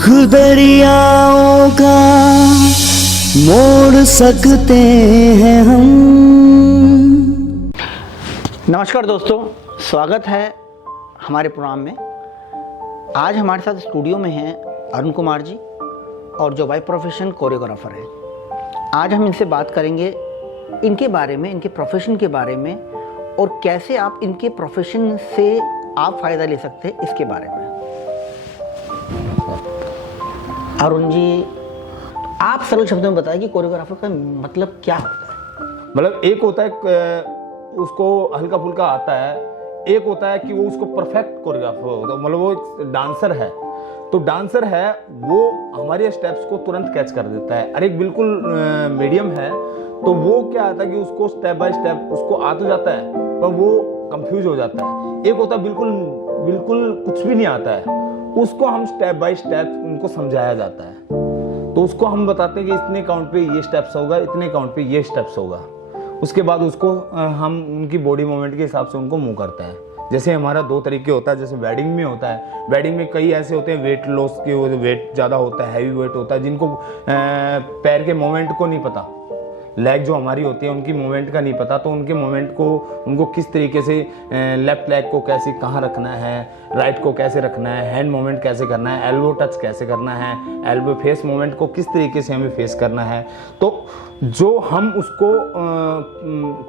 रुख दरियाओं का मोड़ सकते हैं हम। नमस्कार दोस्तों, स्वागत है हमारे प्रोग्राम में। आज हमारे साथ स्टूडियो में हैं अरुण कुमार जी और जो बाय प्रोफेशन कोरियोग्राफर है। आज हम इनसे बात करेंगे इनके बारे में, इनके प्रोफेशन के बारे में और कैसे आप इनके प्रोफेशन से आप फ़ायदा ले सकते हैं इसके बारे में। अरुण जी, आप सरल शब्दों में बताएं कि कोरियोग्राफर का मतलब क्या होता है। मतलब एक होता है उसको हल्का फुल्का आता है, एक होता है कि वो उसको परफेक्ट कोरियोग्राफर होता है, मतलब वो एक डांसर है। तो डांसर है वो हमारे स्टेप्स को तुरंत कैच कर देता है, और एक बिल्कुल मीडियम है तो वो क्या आता है कि उसको स्टेप बाय स्टेप उसको आ तो जाता है पर वो कंफ्यूज हो जाता है। एक होता है बिल्कुल कुछ भी नहीं आता है, उसको हम स्टेप बाय स्टेप उनको समझाया जाता है। तो उसको हम बताते हैं कि इतने काउंट पे ये स्टेप्स होगा, इतने काउंट पे ये स्टेप्स होगा। उसके बाद उसको हम उनकी बॉडी मूवमेंट के हिसाब से उनको मूव करते हैं। जैसे हमारा दो तरीके होता है, जैसे वेडिंग में होता है। वेडिंग में कई ऐसे होते हैं वेट लॉस के, वेट ज़्यादा होता है, हैवी वेट होता है, जिनको पैर के मूवमेंट को नहीं पता, लेग जो हमारी होती है उनकी मूवमेंट का नहीं पता। तो उनके मूवमेंट को उनको किस तरीके से लेफ्ट लेग को कैसे कहाँ रखना है, राइट को कैसे रखना है, हैंड मूवमेंट कैसे करना है, एल्बो टच कैसे करना है, एल्बो फेस मूवमेंट को किस तरीके से हमें फेस करना है। तो जो हम उसको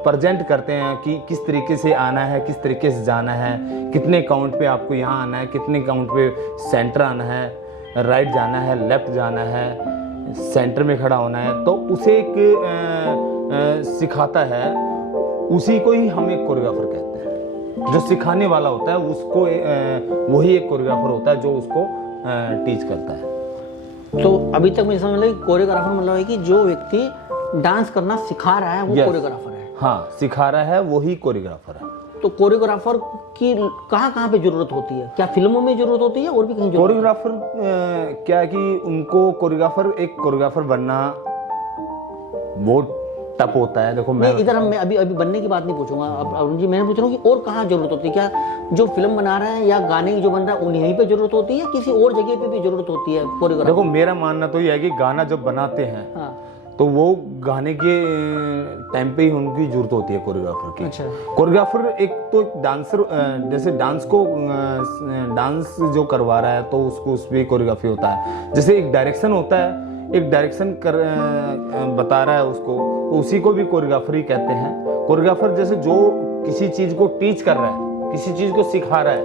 प्रेजेंट करते हैं कि किस तरीके से आना है, किस तरीके से जाना है, कितने काउंट पे आपको यहाँ आना है, कितने काउंट पे सेंटर आना है, राइट जाना है, लेफ्ट जाना है, सेंटर में खड़ा होना है। तो उसे एक सिखाता है, उसी को ही हम एक कोरियोग्राफर कहते हैं। जो सिखाने वाला होता है उसको वही एक कोरियोग्राफर होता है जो उसको टीच करता है। तो अभी तक मुझे समझ लगा कि कोरियोग्राफर मतलब है कि जो व्यक्ति डांस करना सिखा रहा है वो कोरियोग्राफर है। हाँ, सिखा रहा है वही कोरियोग्राफर है। तो कोरियोग्राफर की कहाँ पे जरूरत होती है? क्या फिल्मों में जरूरत होती है और भी कहीं? कोरियोग्राफर क्या है कि उनको कोरियोग्राफर बनना बहुत टफ होता है। देखो मैं इधर हम अभी बनने की बात नहीं पूछूंगा अब अरुण जी, मैं पूछ रहा हूँ कि और कहाँ जरूरत होती है? क्या जो फिल्म बना रहा है या गाने जो बन रहा है उन्हीं पे जरूरत होती है, किसी और जगह पे भी जरूरत होती है कोरियोग्राफर? देखो मेरा मानना तो ये है कि गाना जब बनाते हैं तो वो गाने के टाइम पे ही उनकी जरूरत होती है कोरियोग्राफर की। अच्छा। कोरियोग्राफर एक तो डांसर, जैसे डांस जो करवा रहा है तो उसको उस पर कोरियोग्राफी होता है। जैसे एक डायरेक्शन होता है, एक डायरेक्शन बता रहा है उसको, तो उसी को भी कोरियोग्राफर ही कहते हैं। कोरियोग्राफर जैसे जो किसी चीज को टीच कर रहा है, किसी चीज को सिखा रहा है,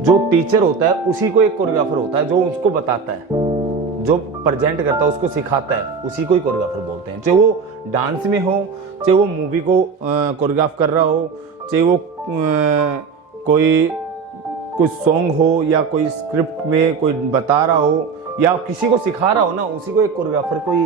जो टीचर होता है उसी को एक कोरियोग्राफर होता है। जो उसको बताता है, जो प्रेजेंट करता है, उसको सिखाता है, उसी को ही कोरियोग्राफर बोलते हैं। चाहे वो डांस में हो, चाहे वो मूवी को कोरियोग्राफ कर रहा हो, चाहे वो कोई सॉन्ग हो या कोई स्क्रिप्ट में कोई बता रहा हो या किसी को सिखा रहा हो ना, उसी को एक कोरियोग्राफर को ही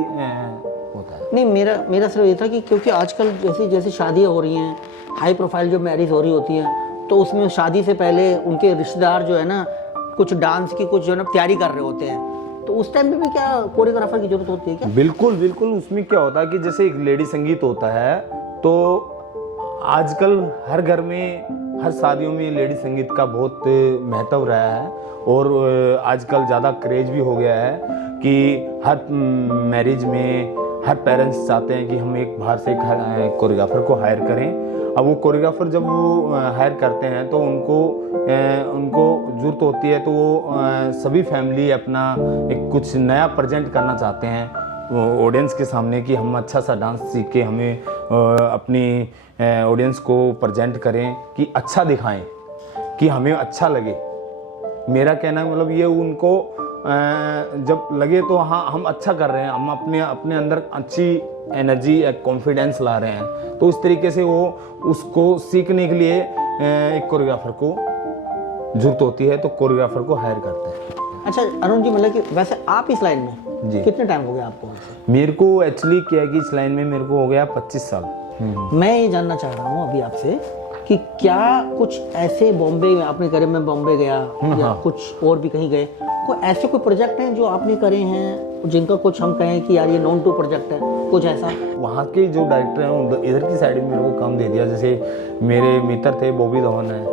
होता है। नहीं, मेरा सिर्फ ये था कि क्योंकि आजकल जैसे शादियाँ हो रही हैं, हाई प्रोफाइल जो मैरिज हो रही होती है, तो उसमें शादी से पहले उनके रिश्तेदार जो है ना कुछ डांस की कुछ जो है ना तैयारी कर रहे होते हैं। तो उस टाइम में भी क्या कोरियोग्राफर की जरूरत होती है क्या? बिल्कुल। उसमें क्या होता है कि जैसे एक लेडी संगीत होता है, तो आजकल हर घर में, हर शादियों में लेडी संगीत का बहुत महत्व रहा है। और आजकल ज़्यादा क्रेज भी हो गया है कि हर मैरिज में हर पेरेंट्स चाहते हैं कि हम एक बाहर से कोरियोग्राफर को हायर करें। अब वो कोरियोग्राफर जब वो हायर करते हैं तो उनको जरूरत होती है, तो वो सभी फैमिली अपना एक कुछ नया प्रेजेंट करना चाहते हैं ऑडियंस के सामने कि हम अच्छा सा डांस सीख के हमें अपनी ऑडियंस को प्रेजेंट करें, कि अच्छा दिखाएं, कि हमें अच्छा लगे। मेरा कहना है मतलब ये उनको जब लगे तो हाँ हम अच्छा कर रहे हैं, हम अपने अंदर अच्छी एनर्जी या कॉन्फिडेंस ला रहे हैं, तो उस तरीके से वो उसको सीखने के लिए एक कोरियोग्राफर को जरूरत होती है, तो कोरियोग्राफर को हायर करते हैं। अच्छा अरुण जी, मतलब कि वैसे आप इस लाइन में जी कितने टाइम हो गया आपको? मेरे को एक्चुअली क्या है कि इस लाइन में मेरे को हो गया 25 साल। मैं ये जानना चाह रहा हूँ अभी आपसे कि क्या कुछ ऐसे बॉम्बे में आपने करे, मैं बॉम्बे गया या कुछ और भी कहीं गए, कोई ऐसे कोई प्रोजेक्ट हैं जो आपने करे हैं जिनका कुछ हम कहें कि यार ये नॉन टू प्रोजेक्ट है, कुछ ऐसा? वहाँ के जो डायरेक्टर हैं इधर की साइड में मेरे को काम दे दिया। जैसे मेरे मित्र थे बॉबी धवन है,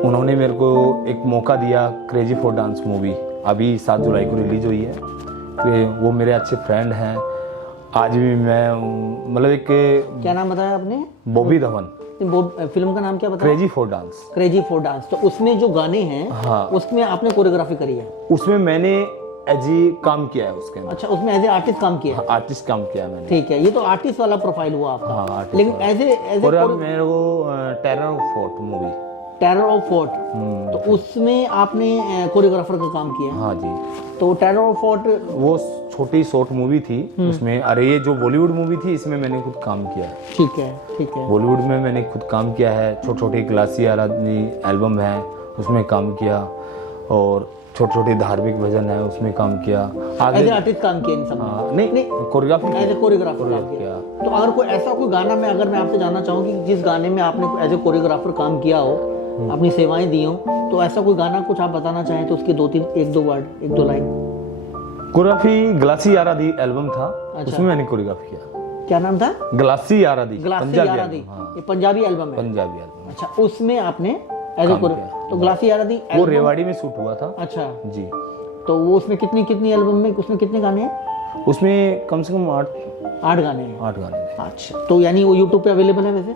उन्होंने मेरे को एक मौका दिया क्रेजी फॉर डांस मूवी अभी 7 जुलाई को रिलीज हुई है। वो मेरे अच्छे फ्रेंड हैं। आज भी मैं मतलब एक क्या नाम बताया आपने? बॉबी धवन। वो फिल्म का नाम क्या बताया? Crazy for dance. Crazy for dance. तो उसमें जो गाने हैं, हाँ, उसमें आपने कोरियोग्राफी करी है? उसमें मैंने एजी काम किया है उसके अंदर। अच्छा, उसमें एज ए आर्टिस्ट काम किया है? आर्टिस्ट काम किया है मैंने। ठीक है, ये तो आर्टिस्ट वाला प्रोफाइल हुआ आपका। हाँ, artist लेकिन वाला। एज ए और अब मेरे को terror of fort movie, terror of fort, तो उसमें आपने कोरियोग्राफर का काम किया है? हाँ जी। तो टेरर ऑफ फोर्ट वो छोटी शॉर्ट मूवी थी उसमें। अरे ये जो बॉलीवुड मूवी थी इसमें मैंने खुद काम किया है। ठीक है, ठीक है। बॉलीवुड में मैंने खुद काम किया है। छोटे छोटे ग्लासी आराधनी एल्बम है उसमें काम किया, और छोटे छोटे धार्मिक भजन है उसमें काम किया। एज ए आर्टिस्ट काम किया इन सब में? हाँ, नहीं कोरियोग्राफी एज ए कोरियोग्राफर काम किया। तो अगर कोई ऐसा कोई गाना में, अगर मैं आपसे जानना चाहूँ कि जिस गाने में आपने एज ए कोरियोग्राफर काम किया हो, अपनी सेवाएं दी हो, तो ऐसा कोई गाना कुछ आप बताना चाहें तो उसके 2-3 1-2 वर्ड, 1-2 लाइन। कोरियोग्राफी ग्लासी आराधी एल्बम था। अच्छा। उसमें मैंने कोरियोग्राफी किया। क्या नाम था? ग्लासी आराधी। ग्लासी आराधी। ये पंजाबी एल्बम है? पंजाबी एल्बम। अच्छा, उसमें आपने एज ए तो ग्लासी आराधी वो रेवाड़ी में शूट हुआ था। अच्छा जी। तो वो उसमें कितनी एल्बम में उसमें कितने गाने हैं? उसमें कम से कम 8 गाने हैं। 8 गाने थे। अच्छा, तो यानी वो यूट्यूब पे अवेलेबल है वैसे?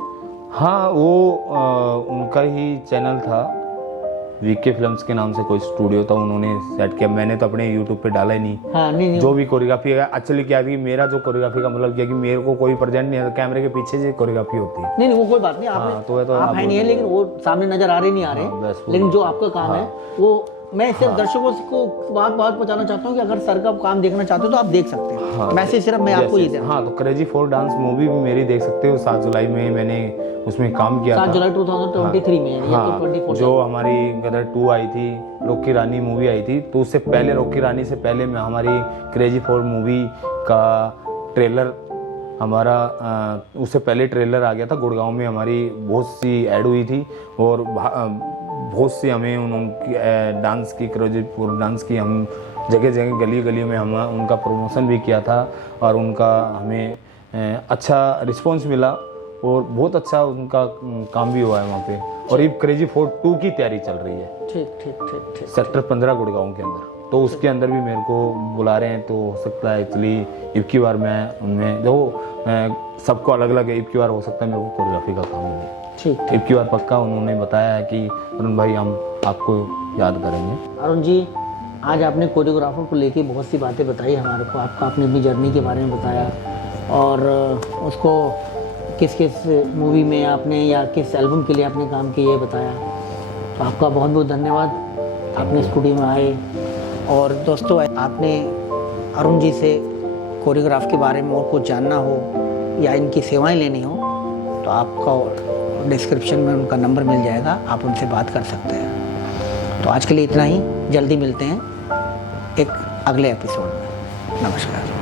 हाँ, वो उनका ही चैनल था, वीके फिल्म्स के नाम से कोई स्टूडियो था, उन्होंने सेट किया। मैंने तो अपने यूट्यूब पे डाला ही नहीं। हाँ, नहीं। जो भी कोरियोग्राफी है एक्चुअली क्या है कि मेरा जो कोरियोग्राफी का मतलब क्या है कि मेरे को कोई प्रेजेंट नहीं है, तो कैमरे के पीछे से कोरियोग्राफी होती है। नहीं, वो कोई बात नहीं। हाँ, तो आप है नहीं है, लेकिन वो सामने नजर आ रहे नहीं आ रहे। बस वो लेकिन जो आपका काम है वो, मैं सिर्फ दर्शकों को बात पहुंचाना चाहता हूँ कि अगर सर का काम देखना चाहते हो तो आप देख सकते हैं। हाँ, मैसेज सिर्फ मैं आपको ये दे रहा हूँ। हाँ, तो क्रेजी फॉर डांस मूवी भी मेरी देख सकते हो। 7 जुलाई में मैंने उसमें काम किया 7 था। जुलाई 2023 में है। हाँ, ये तो 24 जो हमारी गदर 2 आई थी, रॉकी रानी मूवी आई थी, तो उससे पहले रॉकी रानी से पहले में हमारी क्रेजी फॉर मूवी का ट्रेलर हमारा उससे पहले ट्रेलर आ गया था। गुड़गांव में हमारी बहुत सी ऐड हुई थी, और बहुत सी हमें उनकी डांस की, क्रेजी फॉर डांस की हम जगह जगह गली गलियों में हम उनका प्रमोशन भी किया था, और उनका हमें अच्छा रिस्पॉन्स मिला, और बहुत अच्छा उनका काम भी हुआ है वहाँ पे। और ये क्रेजी फॉर 2 की तैयारी चल रही है। ठीक। सेक्टर 15 गुड़गांव के अंदर, तो उसके अंदर भी मेरे को बुला रहे हैं। तो हो सकता है एक्चुअली इब की बार मैं उनमें देखो सबको अलग अलग है, इब की बार हो सकता है मेरे को कोरियोग्राफी का काम मिले। ठीक। इब की बार पक्का उन्होंने बताया है कि अरुण भाई हम आपको याद करेंगे। अरुण जी, आज आपने कोरियोग्राफर को लेके बहुत सी बातें बताई हमारे को। आपका अपनी अपनी जर्नी के बारे में बताया, और उसको किस किस मूवी में आपने या किस एल्बम के लिए आपने काम किया है बताया। तो आपका बहुत बहुत धन्यवाद, आपने स्टूडियो में आए। और दोस्तों, आपने अरुण जी से कोरियोग्राफ के बारे में और कुछ जानना हो या इनकी सेवाएं लेनी हो, तो आपको डिस्क्रिप्शन में उनका नंबर मिल जाएगा, आप उनसे बात कर सकते हैं। तो आज के लिए इतना ही, जल्दी मिलते हैं एक अगले एपिसोड में। नमस्कार।